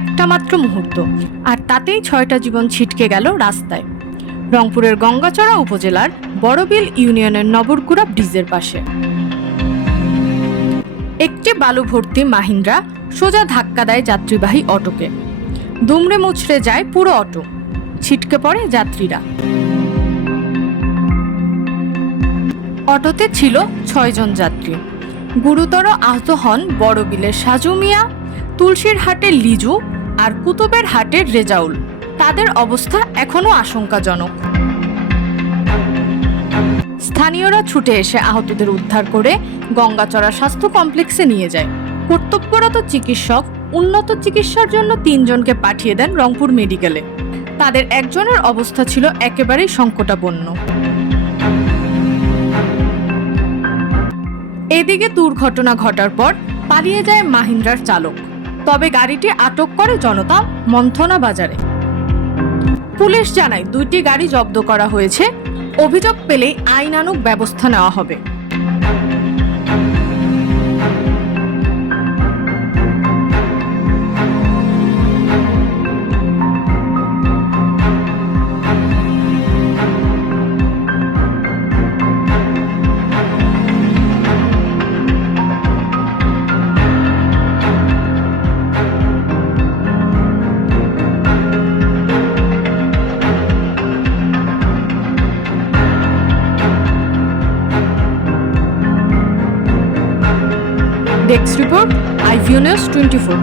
একটা মাত্র মুহূর্ত, আর তাতেই 6টা জীবন ছিটকে গেল রাস্তায়। রংপুরের গঙ্গাচড়া উপজেলার বড়বিল ইউনিয়নের নবরকুড়া ব্রিজের পাশে একটি বালু ভর্তি মাহিন্দ্রা সোজা ধাক্কা দেয় যাত্রীবাহী অটোকে। দুমড়ে মুচড়ে যায় পুরো অটো, ছিটকে পড়ে যাত্রীরা। অটোতে ছিল 6 জন যাত্রী। গুরুতর আহত হন বড়বিলের সাজু মিয়া, তুলসীর হাটের লিজু আর কুতুবের হাটের রেজাউল। তাদের অবস্থা এখনো আশঙ্কাজনক। স্থানীয়রা ছুটে এসে আহতদের উদ্ধার করে গঙ্গাচড়া স্বাস্থ্য কমপ্লেক্সে নিয়ে যায়। কর্তব্যরত চিকিৎসক উন্নত চিকিৎসার জন্য 3 জনকে পাঠিয়ে দেন রংপুর মেডিকেলে। তাদের একজনের অবস্থা ছিল একেবারেই সংকটাপন্ন। এদিকে দুর্ঘটনা ঘটার পর পালিয়ে যায় মাহিন্দ্রার চালক। তবে গাড়িটি আটক করে জনতা মন্থনা বাজারে। পুলিশ জানায় 2টি গাড়ি জব্দ করা হয়েছে। অভিযোগ পেলেই আইনানুগ ব্যবস্থা নেওয়া হবে। Desk report, IView News 24।